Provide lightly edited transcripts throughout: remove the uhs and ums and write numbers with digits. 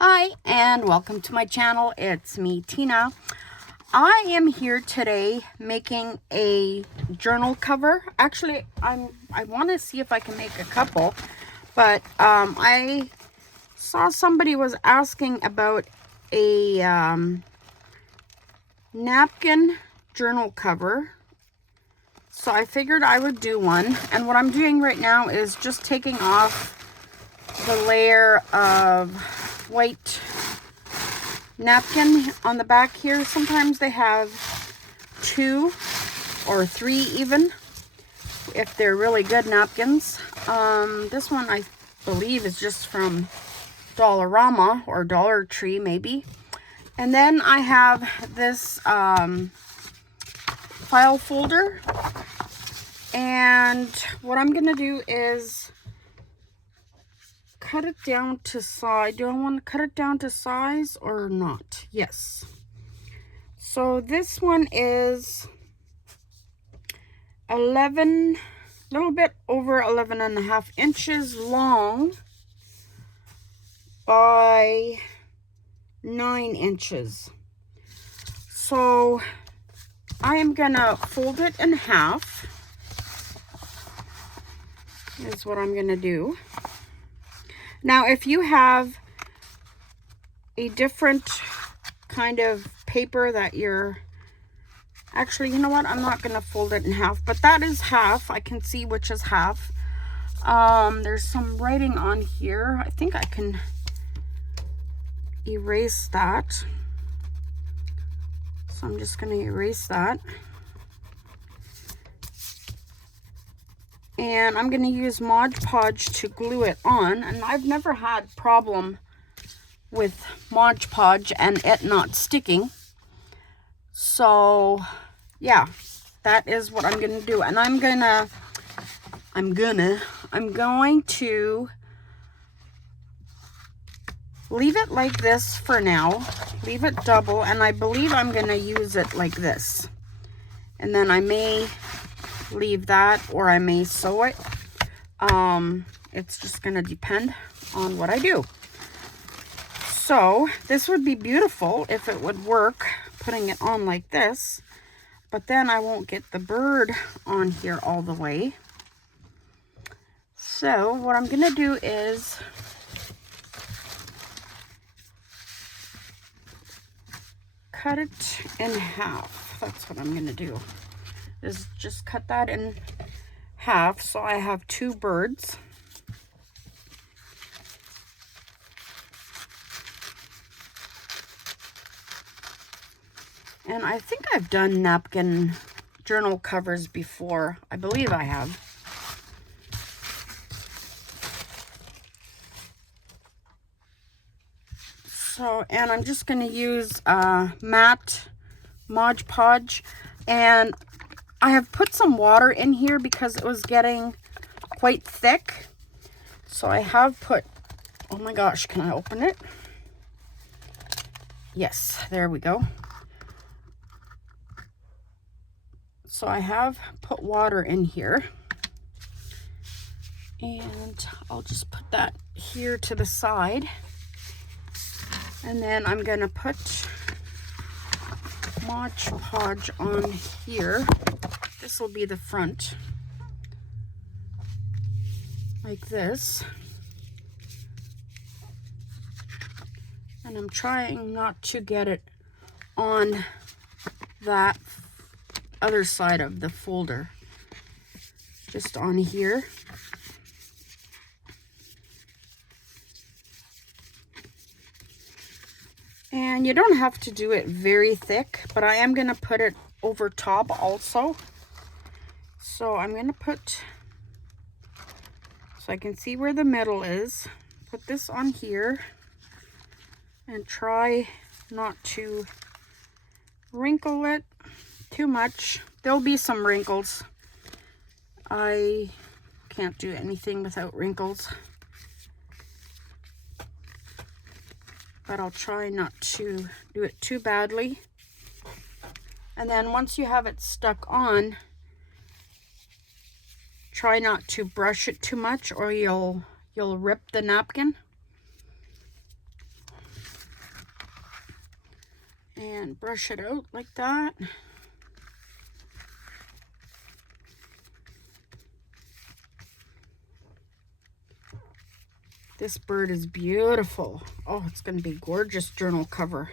Hi and welcome to my channel. It's me, Tina. I am here today making a journal cover. Actually, I want to see if I can make a couple, but I saw somebody was asking about a napkin journal cover. So I figured I would do one. And what I'm doing right now is just taking off the layer of white napkin on the back here. Sometimes they have 2 or 3 even, if they're really good napkins. This one I believe is just from Dollarama or Dollar Tree maybe. And then I have this file folder, and what I'm gonna do is cut it down to size. Do I want to cut it down to size or not? Yes. So this one is 11, a little bit over 11.5 inches long by 9 inches. So I am gonna fold it in half, is what I'm gonna do. Now, if you have a different kind of paper that you're, actually, you know what? I'm not going to fold it in half, but that is half. I can see which is half. There's some writing on here. I think I can erase that. So I'm just going to erase that. And I'm going to use Mod Podge to glue it on. And I've never had problem with Mod Podge and it not sticking. So yeah, that is what I'm going to do. And I'm going to leave it like this for now. Leave it double, and I believe I'm going to use it like this. And then I may leave that, or I may sew it. It's just going to depend on what I do. So this would be beautiful if it would work, putting it on like this, but then I won't get the bird on here all the way. So what I'm going to do is cut it in half. That's what I'm going to do, is just cut that in half so I have 2 birds. And I think I've done napkin journal covers before. I believe I have. So, and I'm just going to use matte Mod Podge. And I have put some water in here because it was getting quite thick. So I have put, oh my gosh, can I open it? Yes, there we go. So I have put water in here, and I'll just put that here to the side. And then I'm going to put Mod Podge on here. This will be the front, like this. And I'm trying not to get it on that other side of the folder, just on here. And you don't have to do it very thick, but I am going to put it over top also. So I'm going to put, so I can see where the middle is, put this on here and try not to wrinkle it too much. There'll be some wrinkles. I can't do anything without wrinkles. But I'll try not to do it too badly. And then once you have it stuck on, try not to brush it too much or you'll rip the napkin. and brush it out like that. This bird is beautiful. Oh, it's going to be a gorgeous journal cover.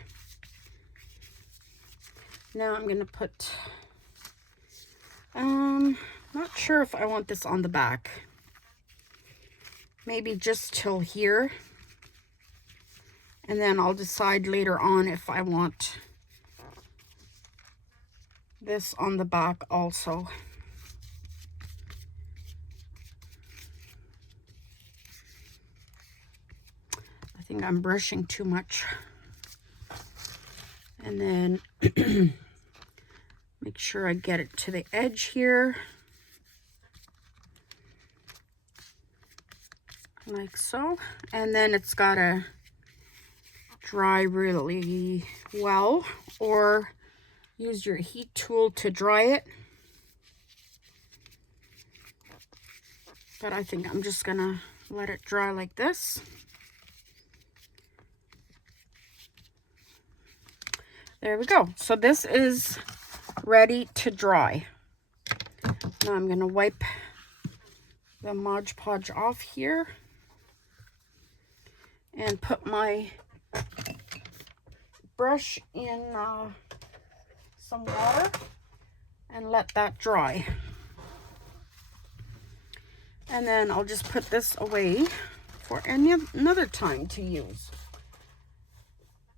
Now I'm going to put, not sure if I want this on the back. Maybe just till here. And then I'll decide later on if I want this on the back also. I think I'm brushing too much. And then make sure I get it to the edge here. Like so. And then it's gotta dry really well, or use your heat tool to dry it. But I think I'm just gonna let it dry like this. There we go. So this is ready to dry. Now I'm gonna wipe the Mod Podge off here and put my brush in some water and let that dry. And then I'll just put this away for another time to use.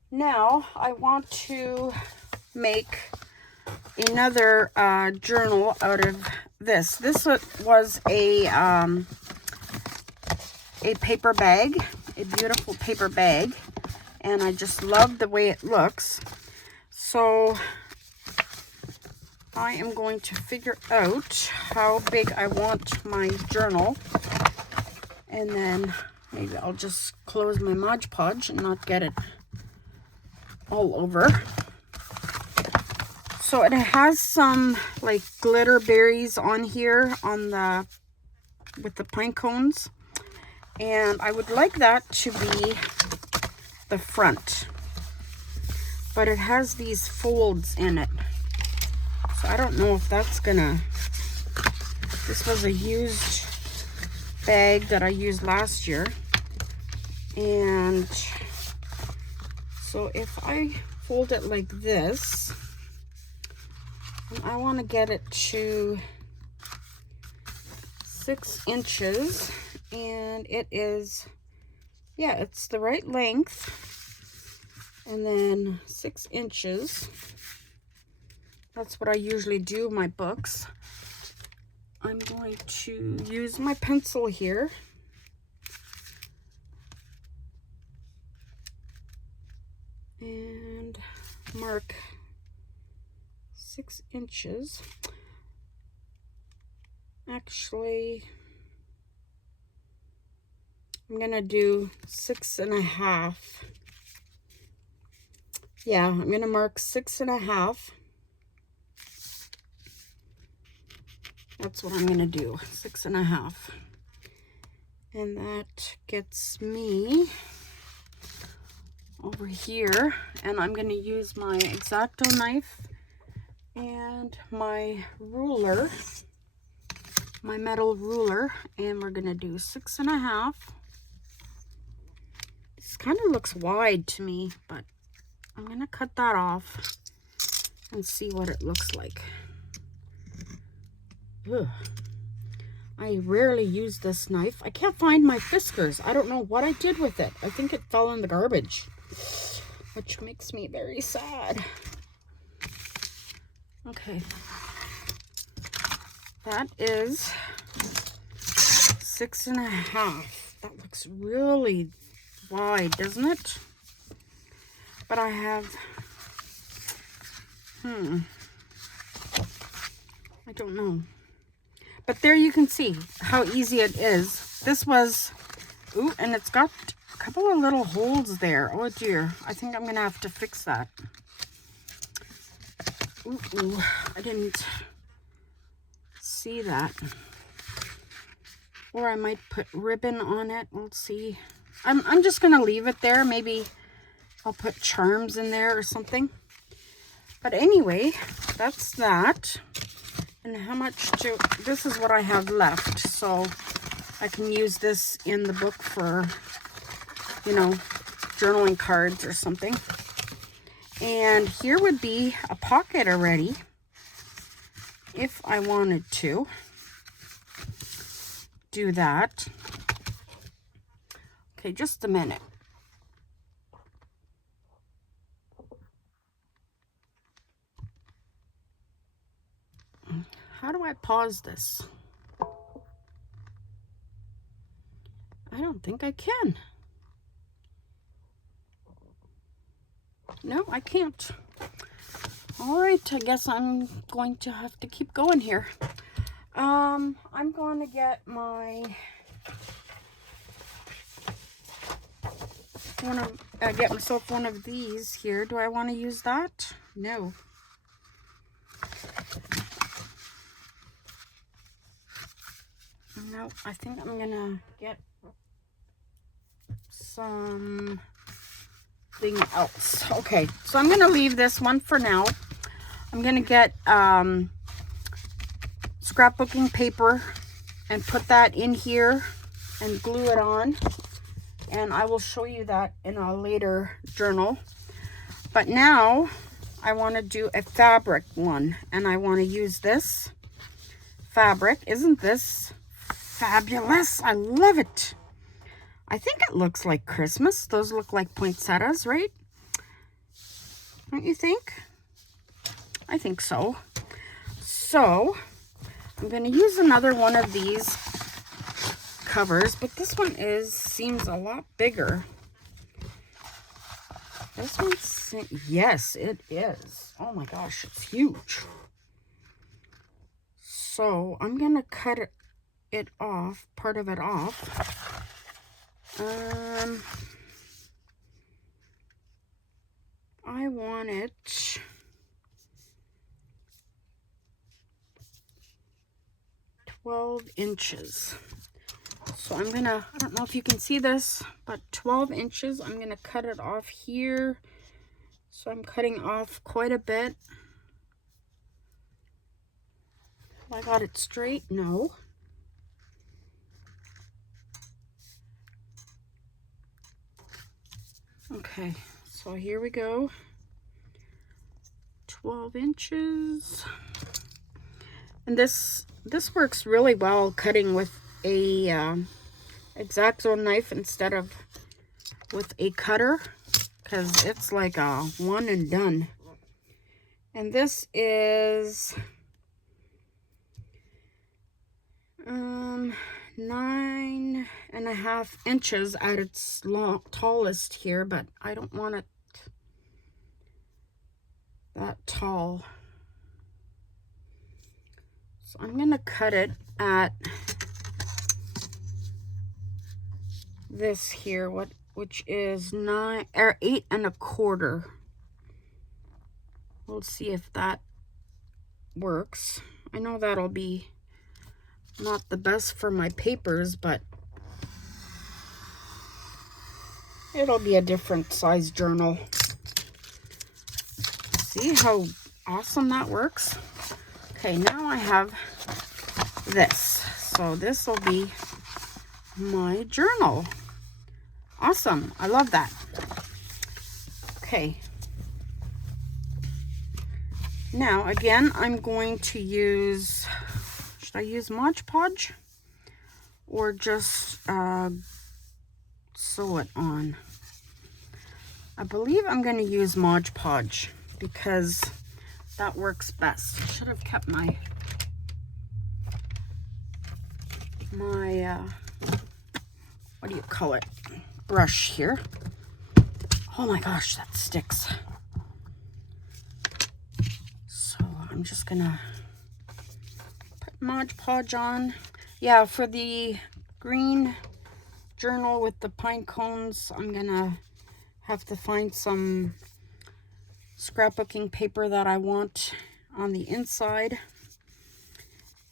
Now I want to make another journal out of this. This was a paper bag, a beautiful paper bag, and I just love the way it looks. So I am going to figure out how big I want my journal, and then maybe I'll just close my Mod Podge and not get it all over. So it has some like glitter berries on here on the with the pine cones, and I would like that to be the front, but it has these folds in it, so I don't know if that's gonna. This was a used bag that I used last year, and so if I fold it like this, and I want to get it to 6 inches, and it is, yeah, it's the right length, and then 6 inches. That's what I usually do my books. I'm going to use my pencil here and mark 6 inches. Actually, I'm gonna do 6.5. Yeah, I'm gonna mark 6.5. That's what I'm gonna do, 6.5. And that gets me over here, and I'm gonna use my X-Acto knife and my ruler, my metal ruler, and we're gonna do 6.5. This kind of looks wide to me, but I'm gonna cut that off and see what it looks like. Ugh. I rarely use this knife. I can't find my Fiskars. I don't know what I did with it. I think it fell in the garbage, which makes me very sad. Okay. That is 6.5. That looks really wide, doesn't it? But I have, I don't know. But there you can see how easy it is. This was, ooh, and it's got a couple of little holes there. Oh dear, I think I'm gonna have to fix that. Ooh, I didn't see that. Or I might put ribbon on it. We'll see. I'm just gonna leave it there. Maybe I'll put charms in there or something. But anyway, that's that. And how much this is what I have left. So I can use this in the book for, you know, journaling cards or something. And here would be a pocket already if I wanted to do that. Okay, just a minute. How do I pause this? I don't think I can. No, I can't. All right, I guess I'm going to have to keep going here. I'm going to get get myself one of these here. Do I want to use that? No. No, I think I'm gonna get something else. Okay, so I'm gonna leave this one for now. I'm gonna get scrapbooking paper and put that in here and glue it on, and I will show you that in a later journal. But now I want to do a fabric one, and I want to use this fabric. Isn't this fabulous? I love it. I think it looks like Christmas. Those look like poinsettias, right? Don't you think? I think so. So I'm going to use another one of these covers, but this one seems a lot bigger. This one's, yes, it is. Oh my gosh, it's huge. So I'm going to cut it off, part of it off. I want it 12 inches. So I'm gonna, I don't know if you can see this, but 12 inches, I'm gonna cut it off here. So I'm cutting off quite a bit. Have I got it straight? No. Okay, so here we go. 12 inches. And this works really well cutting with a X-Acto knife instead of with a cutter, because it's like a one and done. And this is 9.5 inches at its tallest here, but I don't want it that tall. So I'm going to cut it at this here, which is 8 1/4. We'll see if that works. I know that'll be not the best for my papers, but it'll be a different size journal. See how awesome that works? Okay, now I have this. So this will be my journal. Awesome. I love that. Okay. Now, again, I'm going to use, should I use Mod Podge or just sew it on? I believe I'm going to use Mod Podge because that works best. I should have kept my what do you call it, brush here. Oh my gosh, that sticks. So I'm just gonna put Mod Podge on. Yeah, for the green journal with the pine cones, I'm gonna have to find some scrapbooking paper that I want on the inside,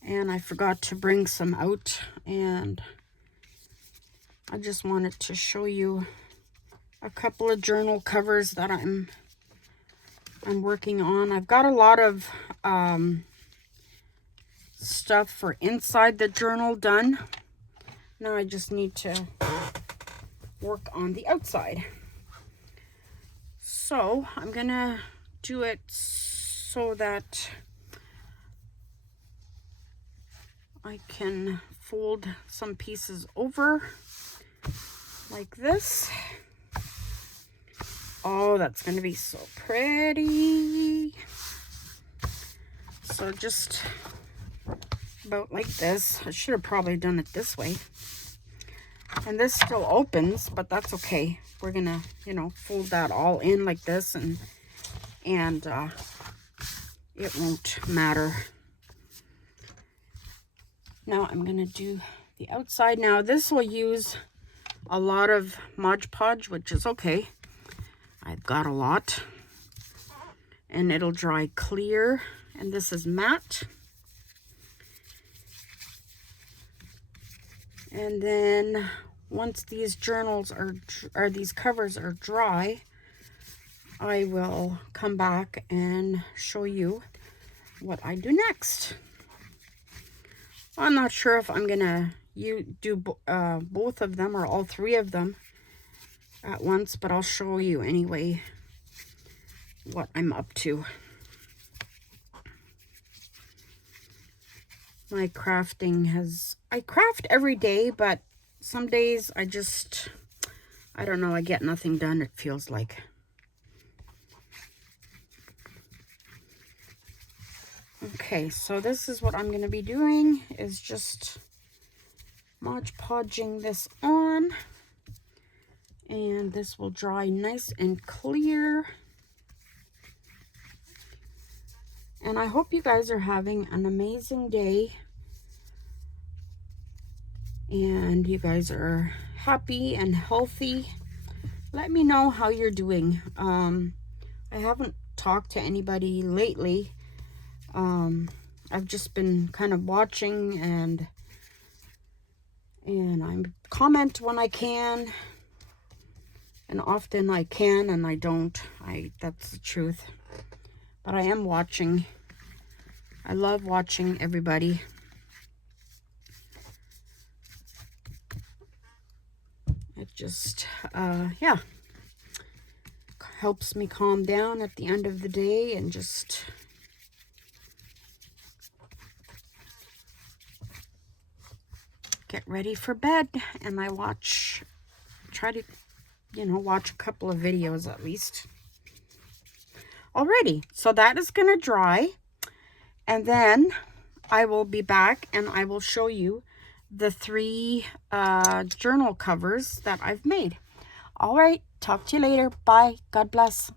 and I forgot to bring some out, and I just wanted to show you a couple of journal covers that I'm I'm working on. I've got a lot of stuff for inside the journal done. Now I just need to work on the outside. So I'm gonna do it so that I can fold some pieces over like this. Oh, that's gonna be so pretty. So just about like this. I should have probably done it this way. And this still opens, but that's okay. We're gonna, you know, fold that all in like this, and it won't matter. Now I'm gonna do the outside. Now this will use a lot of Mod Podge, which is okay. I've got a lot, and it'll dry clear, and this is matte. And then once these journals are these covers are dry, I will come back and show you what I do next. I'm not sure if I'm gonna do both of them or all three of them at once, but I'll show you anyway what I'm up to. My crafting I craft every day, but some days I don't know, I get nothing done, it feels like. Okay, so this is what I'm going to be doing, is just Mod Podging this on. And this will dry nice and clear. And I hope you guys are having an amazing day. And you guys are happy and healthy. Let me know how you're doing. I haven't talked to anybody lately. I've just been kind of watching, and I comment when I can. And often I can and I don't. That's the truth. But I am watching. I love watching everybody. It just, yeah, helps me calm down at the end of the day and just get ready for bed. And I try to, you know, watch a couple of videos at least. Alrighty, so that is going to dry. And then I will be back and I will show you the 3 journal covers that I've made. All right, talk to you later. Bye. God bless.